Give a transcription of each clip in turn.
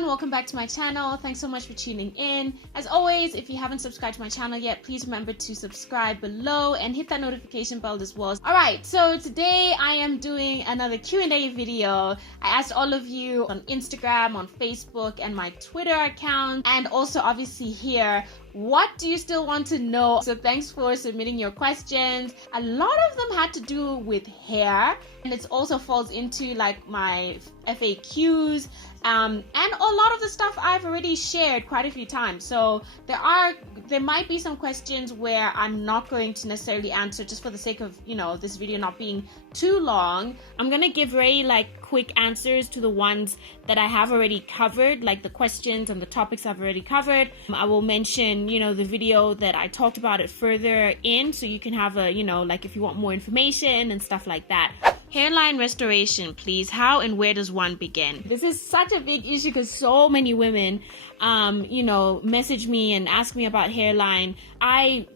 everyone, welcome back to my channel. Thanks so much for tuning in. As always, if you haven't subscribed to my channel yet, please remember to subscribe below and hit that notification bell as well. Alright, so today I am doing another Q&A video. I asked all of you on Instagram, on Facebook, and my Twitter account, and also obviously here, what do you still want to know? So thanks for submitting your questions. A lot of them had to do with hair, and it also falls into like my FAQs, and a lot of the stuff I've already shared quite a few times. So there might be some questions where I'm not going to necessarily answer just for the sake of, this video not being too long. I'm gonna give very quick answers to the ones that I have already covered, like the questions and the topics I've already covered. I will mention, the video that I talked about it further in, so you can have a, if you want more information and stuff like that. Hairline restoration, please. How and where does one begin? This is such a big issue because so many women, message me and ask me about hairline. I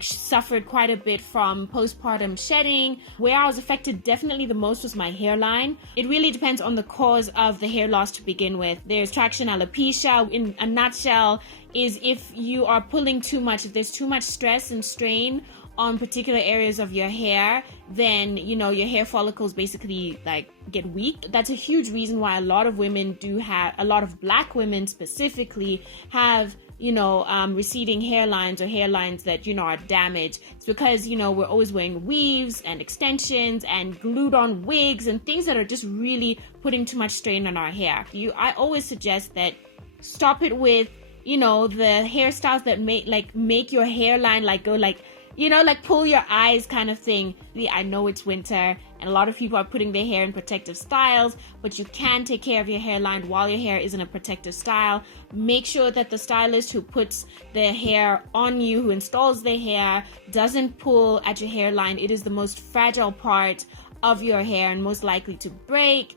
suffered quite a bit from postpartum shedding. Where I was affected definitely the most was my hairline. It really depends on the cause of the hair loss to begin with. There's traction alopecia. In a nutshell, is if you are pulling too much, if there's too much stress and strain on particular areas of your hair, then your hair follicles basically get weak. That's a huge reason why a lot of women a lot of black women specifically have receding hairlines or hairlines that are damaged. It's because we're always wearing weaves and extensions and glued on wigs and things that are just really putting too much strain on our hair. I always suggest that stop it with the hairstyles that make your hairline go pull your eyes kind of thing. I know it's winter and a lot of people are putting their hair in protective styles, but you can take care of your hairline while your hair is in a protective style. Make sure that the stylist who puts their hair on you, who installs their hair, doesn't pull at your hairline. It is the most fragile part of your hair and most likely to break.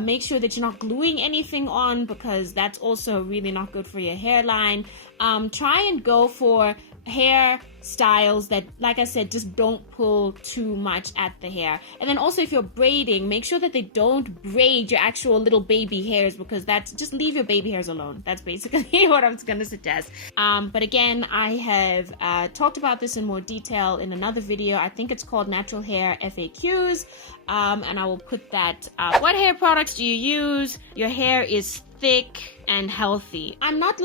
Make sure that you're not gluing anything on, because that's also really not good for your hairline. Try and go for hair styles that, like I said, just don't pull too much at the hair. And then also if you're braiding, make sure that they don't braid your actual little baby hairs, because just leave your baby hairs alone. That's basically what I'm going to suggest. But again, I have talked about this in more detail in another video. I think it's called Natural Hair FAQs, and I will put that up. What hair products do you use? Your hair is thick and healthy. I'm not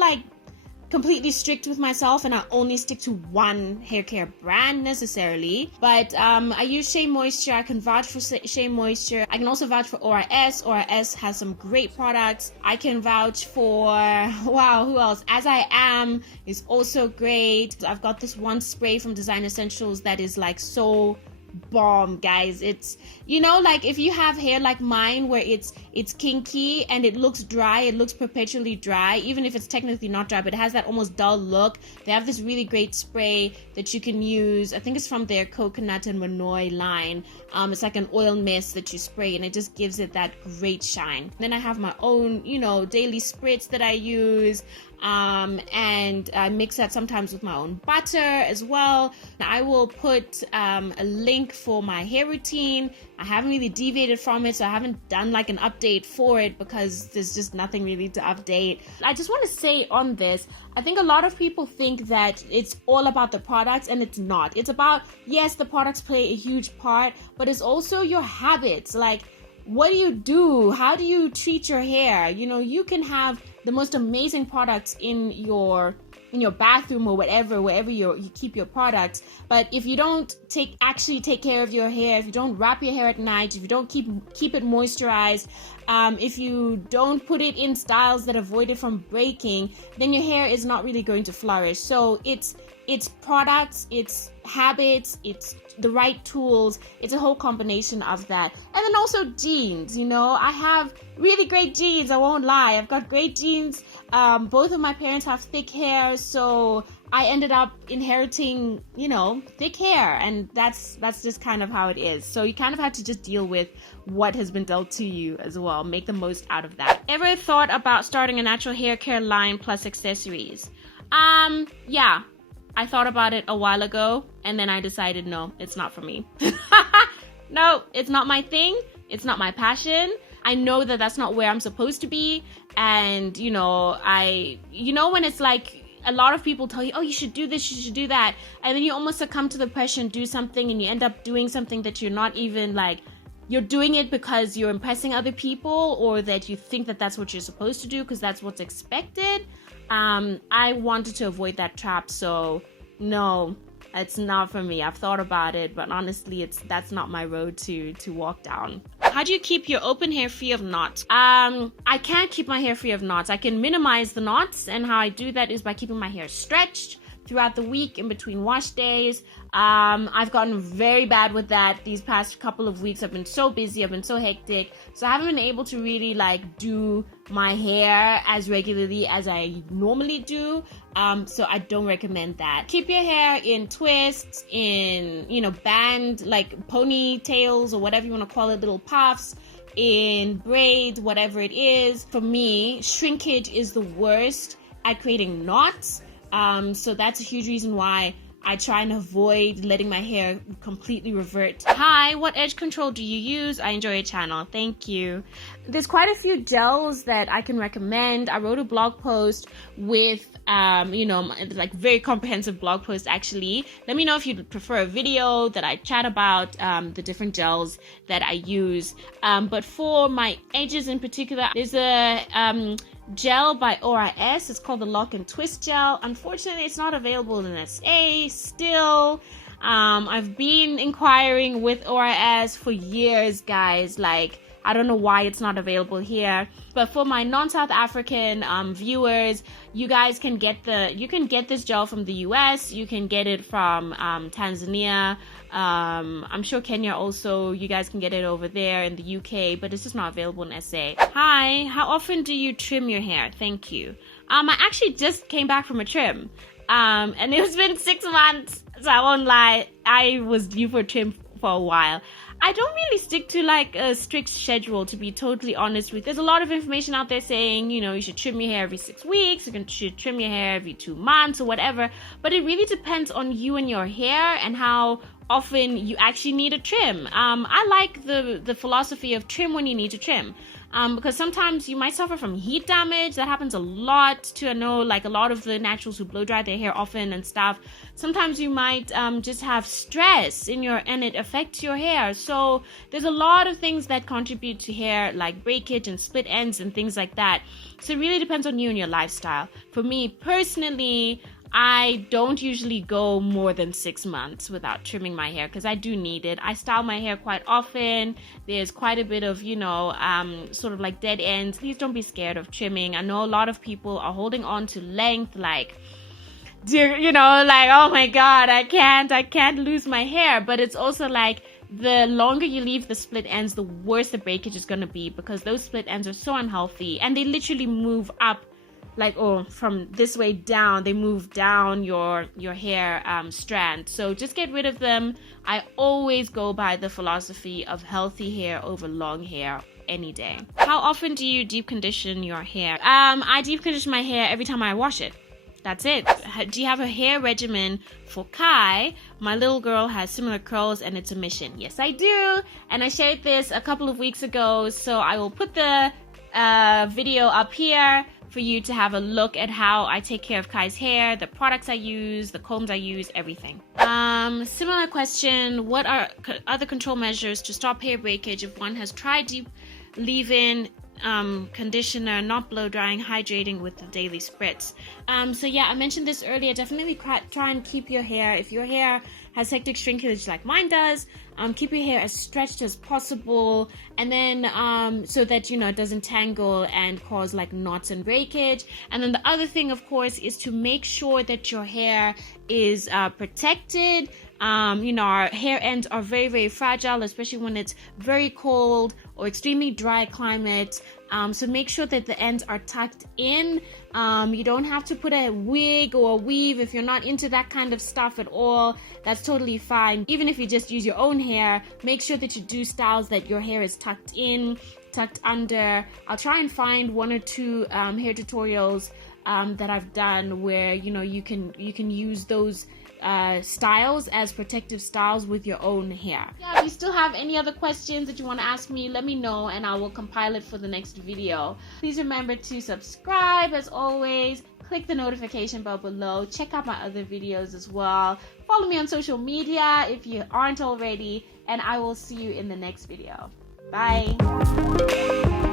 completely strict with myself and I only stick to one hair care brand necessarily, but I use Shea Moisture. I can vouch for Shea Moisture. I can also vouch for ORS. ORS has some great products. I can vouch for, who else? As I Am is also great. I've got this one spray from Design Essentials that is so bomb, guys. It's if you have hair like mine where it's kinky and it looks dry, it looks perpetually dry, even if it's technically not dry, but it has that almost dull look. They have this really great spray that you can use. I think it's from their coconut and Manoi line. It's like an oil mist that you spray and it just gives it that great shine. Then I have my own daily spritz that I use, and I mix that sometimes with my own butter as well. I will put a link for my hair routine. I haven't really deviated from it, so I haven't done an update for it because there's just nothing really to update. I just want to say on this, I think a lot of people think that it's all about the products, and it's not. It's about, yes, the products play a huge part, but it's also your habits. What do you do? How do you treat your hair? You can have the most amazing products in your bathroom or wherever you keep your products, but if you don't actually take care of your hair, if you don't wrap your hair at night, if you don't keep it moisturized, if you don't put it in styles that avoid it from breaking, then your hair is not really going to flourish. So it's products, it's habits, it's the right tools. It's a whole combination of that. And then also genes. I have really great genes, I won't lie. I've got great genes. Both of my parents have thick hair, so I ended up inheriting, thick hair, and that's just kind of how it is. So you kind of have to just deal with what has been dealt to you as well. Make the most out of that. Ever thought about starting a natural hair care line plus accessories? Yeah. I thought about it a while ago, and then I decided, no, it's not for me. No, it's not my thing. It's not my passion. I know that that's not where I'm supposed to be. And, you know, when it's like a lot of people tell you, oh, you should do this, you should do that. And then you almost succumb to the pressure and do something, and you end up doing something that you're not even like, you're doing it because you're impressing other people, or that you think that that's what you're supposed to do because that's what's expected. I wanted to avoid that trap, so no, it's not for me. I've thought about it, but honestly, that's not my road to walk down. How do you keep your open hair free of knots? I can't keep my hair free of knots. I can minimize the knots, and how I do that is by keeping my hair stretched throughout the week in between wash days. I've gotten very bad with that these past couple of weeks. I've been so busy, I've been so hectic, so I haven't been able to really like do my hair as regularly as I normally do. So I don't recommend that. Keep your hair in twists, in, you know, band, like ponytails or whatever you want to call it, little puffs, in braids, whatever it is. For me, shrinkage is the worst at creating knots. So that's a huge reason why I try and avoid letting my hair completely revert. Hi, what edge control do you use? I enjoy your channel. Thank you. There's quite a few gels that I can recommend. I wrote a blog post with, like very comprehensive blog post actually. Let me know if you'd prefer a video that I chat about the different gels that I use. But for my edges in particular, there's a gel by ORS. It's called the Lock and Twist gel. Unfortunately, it's not available in SA still. I've been inquiring with ORS for years, guys. Like, I don't know why it's not available here. But for my non-South African viewers, you guys can get this gel from the US. You can get it from Tanzania. I'm sure Kenya also, you guys can get it over there in the UK, but it's just not available in SA. Hi, how often do you trim your hair? Thank you. I actually just came back from a trim. And it's been 6 months, so I won't lie, I was due for a trim for a while. I don't really stick to like a strict schedule, to be totally honest with you. There's a lot of information out there saying, you know, you should trim your hair every 6 weeks, should trim your hair every 2 months or whatever, but it really depends on you and your hair and how often you actually need a trim. I like the philosophy of trim when you need to trim. Because sometimes you might suffer from heat damage. That happens a lot too. I know like a lot of the naturals who blow dry their hair often and stuff. Sometimes you might just have stress and it affects your hair. So there's a lot of things that contribute to hair, like breakage and split ends and things like that. So it really depends on you and your lifestyle. For me personally, I don't usually go more than 6 months without trimming my hair because I do need it. I style my hair quite often. There's quite a bit of, sort of like dead ends. Please don't be scared of trimming. I know a lot of people are holding on to length, like, oh my God, I can't lose my hair. But it's also like, the longer you leave the split ends, the worse the breakage is going to be, because those split ends are so unhealthy and they literally move up. From this way down, they move down your hair strand. So just get rid of them. I always go by the philosophy of healthy hair over long hair any day. How often do you deep condition your hair? I deep condition my hair every time I wash it. That's it. Do you have a hair regimen for Kai? My little girl has similar curls and it's a mission. Yes, I do. And I shared this a couple of weeks ago, so I will put the video up here for you to have a look at how I take care of Kai's hair, the products I use, the combs I use, everything. Similar question, what are other control measures to stop hair breakage if one has tried deep leave-in conditioner, not blow drying, hydrating with the daily spritz? So yeah, I mentioned this earlier. Definitely try and keep your hair, if your hair has hectic shrinkage like mine does, keep your hair as stretched as possible, and then so that it doesn't tangle and cause like knots and breakage. And then the other thing, of course, is to make sure that your hair is protected. Our hair ends are very, very fragile, especially when it's very cold or extremely dry climate. So make sure that the ends are tucked in. You don't have to put a wig or a weave if you're not into that kind of stuff at all. That's totally fine. Even if you just use your own hair, make sure that you do styles that your hair is tucked in, tucked under. I'll try and find 1 or 2 hair tutorials that I've done where you can use those styles as protective styles with your own hair. Yeah, if you still have any other questions that you want to ask me, let me know and I will compile it for the next video. Please remember to subscribe as always. Click the notification bell below. Check out my other videos as well. Follow me on social media if you aren't already, and I will see you in the next video. Bye.